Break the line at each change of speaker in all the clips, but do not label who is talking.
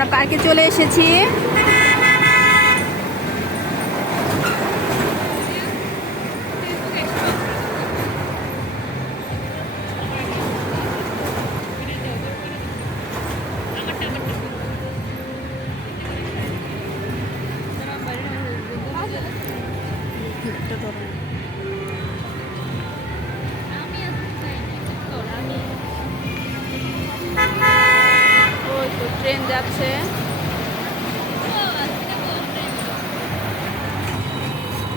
আমরা পার্কে চলে এসেছি। ওই যাচ্ছে।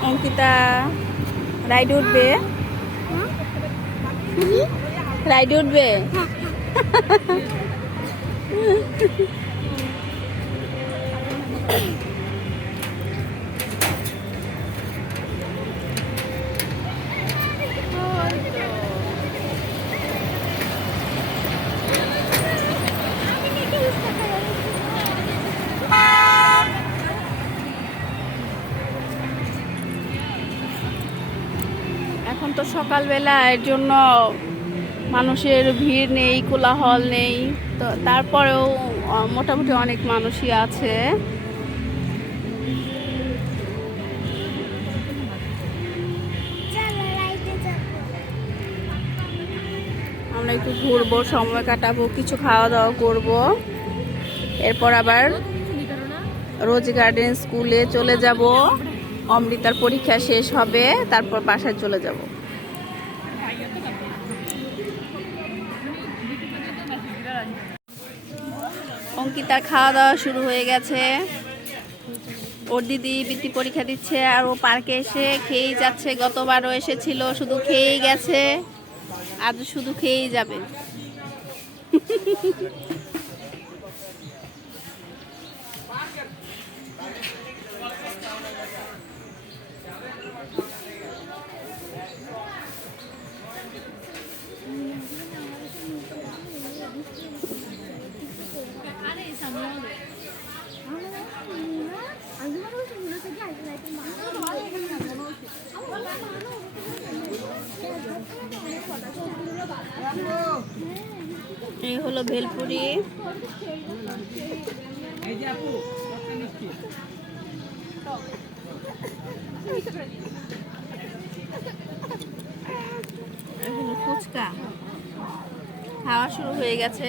অঙ্কিতা রাইড উঠবে? রাইড উঠবে? এখন তো সকালবেলা এর জন্য মানুষের ভিড় নেই, কোলাহল নেই। তো তারপরেও মোটামুটি অনেক মানুষই আছে। আমরা একটু ঘুরবো, সময় কাটাবো, কিছু খাওয়া দাওয়া করব। এরপর আবার রোজ গার্ডেন স্কুলে চলে যাব। অমৃতার পরীক্ষা শেষ হবে, তারপর বাসায় চলে যাব। অঙ্কিতার খাওয়া দাওয়া শুরু হয়ে গেছে। ওর দিদি বৃত্তি পরীক্ষা দিচ্ছে আর ও পার্কে এসে খেয়েই যাচ্ছে। গতবারও এসেছিল, শুধু খেয়েই গেছে। আজ শুধু খেয়েই যাবে। এই হলো ভেলপুরি। ফুচকা। খাওয়া শুরু হয়ে গেছে।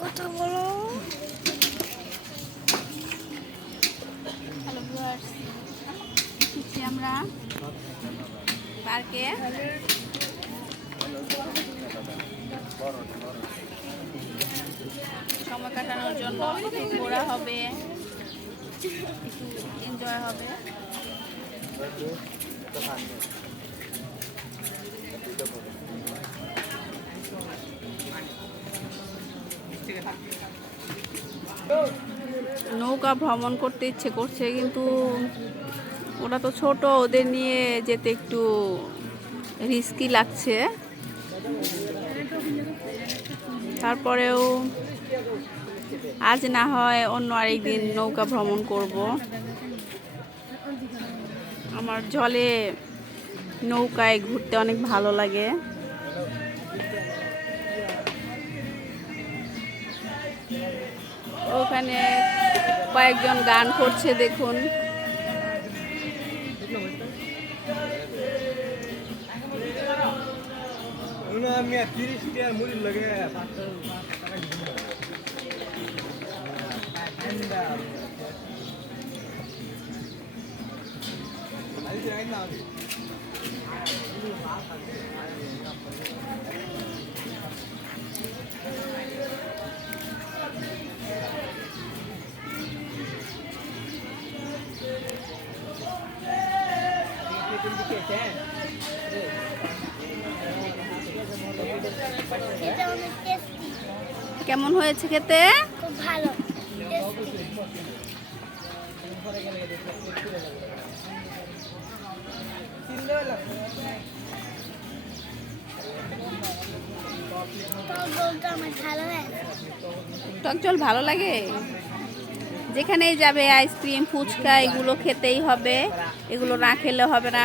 কথা বলো
হ্যালো ভিউয়ার্স এসেছি আমরা পার্কে। সময় কাটানোর জন্য ঘোরা হবে এনজয় হবে। নৌকা ভ্রমণ করতে ইচ্ছে করছে কিন্তু ওরা তো ছোট, ওদের নিয়ে যেতে একটু রিস্কি লাগছে। তারপরেও আজ না হয় অন্য আরেকদিন নৌকা ভ্রমণ করব। আমার জলে নৌকায় ঘুরতে অনেক ভালো লাগে। ওখানে কয়েকজন গান করছে, দেখুন।
আমি তিরিশ টাকার মুড়ির লগে পাঁচশো
কেমন হয়েছে খেতে?
খুব ভালো টক
জল ভালো লাগে। যেখানেই যাবে আইসক্রিম ফুচকা এগুলো খেতেই হবে। এগুলো না খেলে হবে না।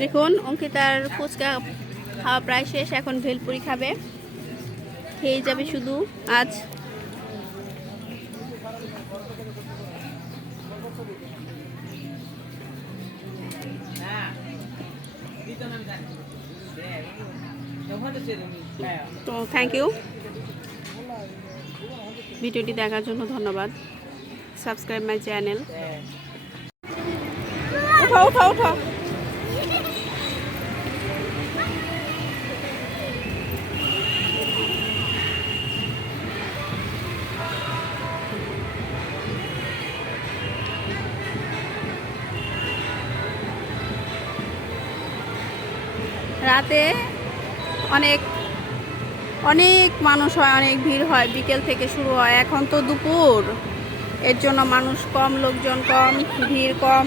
দেখুন, অঙ্কিতার ফুচকা খাওয়া প্রায় শেষ, এখন ভেলপুরি খাবে। খেয়ে যাবে শুধু আজ। তো থ্যাংক ইউ ভিডিওটি দেখার জন্য ধন্যবাদ। সাবস্ক্রাইব মাই চ্যানেল উঠাও উঠাও উঠাও রাতে অনেক অনেক মানুষ হয়, অনেক ভিড় হয়, বিকেল থেকে শুরু হয়। এখন তো দুপুর। এর জন্য মানুষ কম, লোকজন কম, ভিড় কম।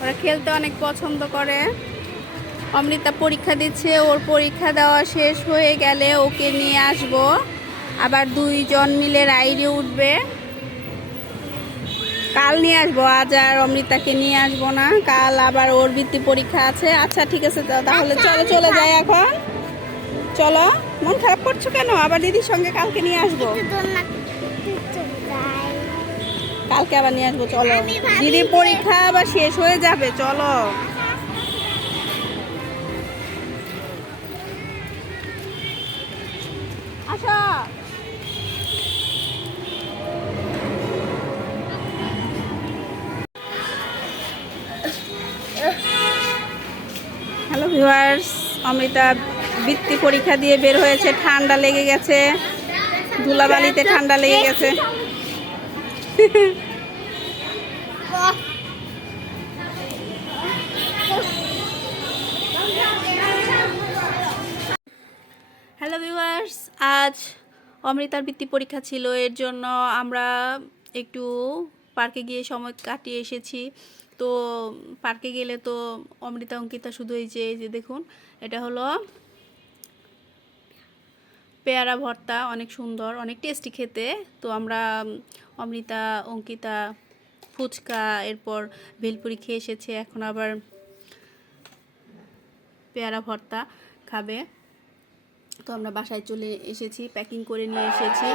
ওরা খেলতে অনেক পছন্দ করে। অমৃতা পরীক্ষা দিচ্ছে, ওর পরীক্ষা দেওয়া শেষ হয়ে গেলে ওকে নিয়ে আসব। আবার দুইজন মিলে রাইডে উঠবে। কাল নিয়ে আসব আজ আর অমৃতাকে নিয়ে আসব না। কাল আবার ওর বৃত্তি পরীক্ষা আছে। আচ্ছা ঠিক আছে তাহলে চলো চলে যাই এখন। চলো মন খারাপ করছ কেন? আবার দিদির সঙ্গে কালকে নিয়ে আসব। কালকে আবার নিয়ে আসব চলো। দিদির পরীক্ষা আবার শেষ হয়ে যাবে চলো। অমৃতা বৃত্তি পরীক্ষা দিয়ে বের হয়েছে, ঠান্ডা লেগে গেছে, ধুলাবালিতে ঠান্ডা লেগে গেছে। হ্যালো ভিউয়ার্স আজ অমৃতার বৃত্তি পরীক্ষা ছিল, এর জন্য আমরা একটু পার্কে গিয়ে সময় কাটিয়ে এসেছি। তো পার্কে গেলে তো অমৃতা, অঙ্কিতা শুধু এই যে এই যে দেখুন, এটা হলো পেয়ারা ভর্তা, অনেক সুন্দর, অনেক টেস্টি খেতে। তো আমরা অমৃতা, অঙ্কিতা, ফুচকা, এরপর ভেলপুরি খেয়ে এসেছে, এখন আবার পেয়ারা ভর্তা খাবে। তো আমরা বাসায় চলে এসেছি, প্যাকিং করে নিয়ে এসেছি।